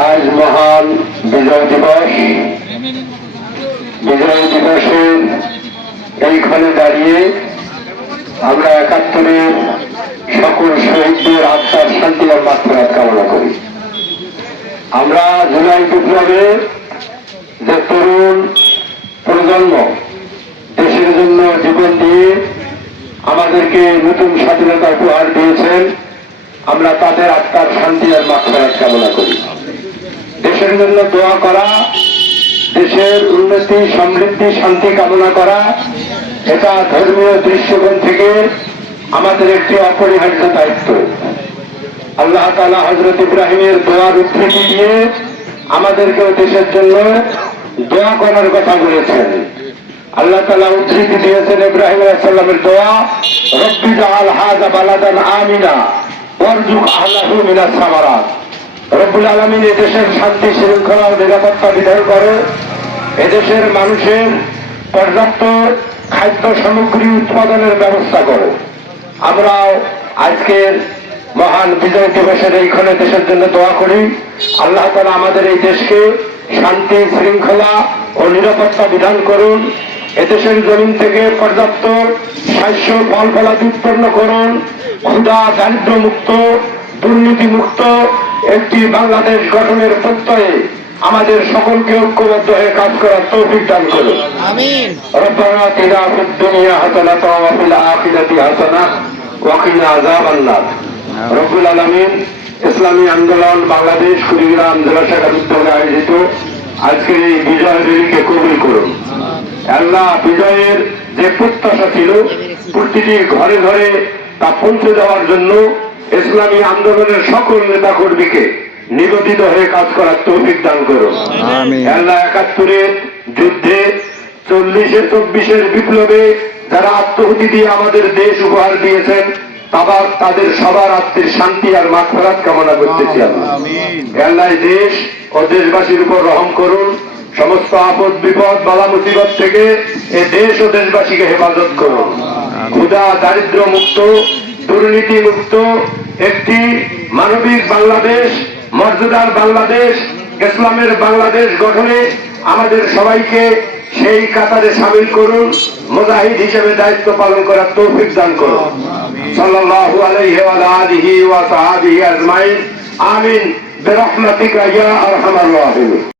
আজ মহান বিজয় দিবস। বিজয় দিবসে এইখানে দাঁড়িয়ে আমরা ৭১-এর সকল শহীদদের আত্মার শান্তি ও মাগফিরাত কামনা করি। আমরা জুলাই বিপ্লবে যে তরুণ প্রজন্ম দেশের জন্য জীবন দিয়ে আমাদেরকে নতুন স্বাধীনতা উপহার দিয়েছেন, আমরা তাদের আত্মার শান্তি আর মাগফিরাত কামনা করি। দেশের জন্য দোয়া করা, দেশের উন্নতি, সমৃদ্ধি, শান্তি কামনা করা, এটা ধর্মীয় দৃষ্টিকোণ থেকে আমাদের একটি অপরিহার্য দায়িত্ব। আল্লাহ তাআলা হযরত ইব্রাহিমের দোয়ার উদ্ধৃতি দিয়ে আমাদেরকেও দেশের জন্য দোয়া করার কথা বলেছেন। আল্লাহ তাআলা উদ্ধৃতি দিয়েছেন ইব্রাহিম আলাইহিস সালামের দোয়া, রব্বি জাআল হাযা বালাদান আমিনা ওয়ারযুক আহলাহু মিনাস সামারাত। রব্বুল আলামিন এই দেশের শান্তি শৃঙ্খলা ও নিরাপত্তা বিধান করে, এদেশের মানুষের পর্যাপ্ত খাদ্য সামগ্রী উৎপাদনের ব্যবস্থা করো। আমরাও আজকের মহান বিজয় দিবসের এইখানে দেশের জন্য দোয়া করি, আল্লাহ তাআলা আমাদের এই দেশকে শান্তি শৃঙ্খলা ও নিরাপত্তা বিধান করুন। এদেশের জমিন থেকে পর্যাপ্ত শস্য ফল ফলাদি উৎপন্ন করুন। ক্ষুধা দারিদ্র্য মুক্ত, দুর্নীতি মুক্ত একটি বাংলাদেশ গঠনের প্রত্যয়ে আমাদের সকলকে ঐক্যবদ্ধ হয়ে কাজ করার তৌফিক দান করুন। আমিন। রব্বানা আতিনা ফিদ দুনিয়া হাসানাতাও ওয়া ফিল আখিরাতি হাসানাহ ওয়া কিনা আযাবান নার। রব্বুল আলামিন ইসলামী আন্দোলন বাংলাদেশ কুড়িগ্রাম জেলা শাখার উদ্যোগে আয়োজিত আজকের এই বিজয় র্যালিকে কবুল করুন। আল্লাহ, বিজয়ের যে প্রত্যাশা ছিল প্রতিটি ঘরে ঘরে তা পৌঁছে দেওয়ার জন্য ইসলামী আন্দোলনের সকল নেতা কর্মীকে নিবেদিত হয়ে কাজ করার তৌফিক দান করুন। আল্লাহ, ৭১-এর যুদ্ধে, ৪০-২৪-এর বিপ্লবে যারা আত্মহুতি দিয়ে আমাদের দেশ উপহার দিয়েছেন, তাদের সবার আত্মের শান্তি আর মাগফিরাত কামনা করতেছি। আল্লাহ, দেশ ও দেশবাসীর উপর রহম করুন। সমস্ত আপদ বিপদ বালা মুসিবত থেকে এই দেশ ও দেশবাসীকে হেফাজত করুন। ক্ষুধা দারিদ্র মুক্ত, দুর্নীতি মুক্ত একটি মানবিক বাংলাদেশ, মর্যাদার বাংলাদেশ, ইসলামের বাংলাদেশ গঠনে আমাদের সবাইকে সেই কাতারে শামিল করুন। মুজাহিদ হিসেবে দায়িত্ব পালন করার তৌফিক দান করুন। সাল্লাল্লাহু আলাইহি ওয়া আলিহি ওয়া সাহবিহি আজমাইন। আমিন বিরহমাতিকা ইয়া আরহামার রাহিমিন।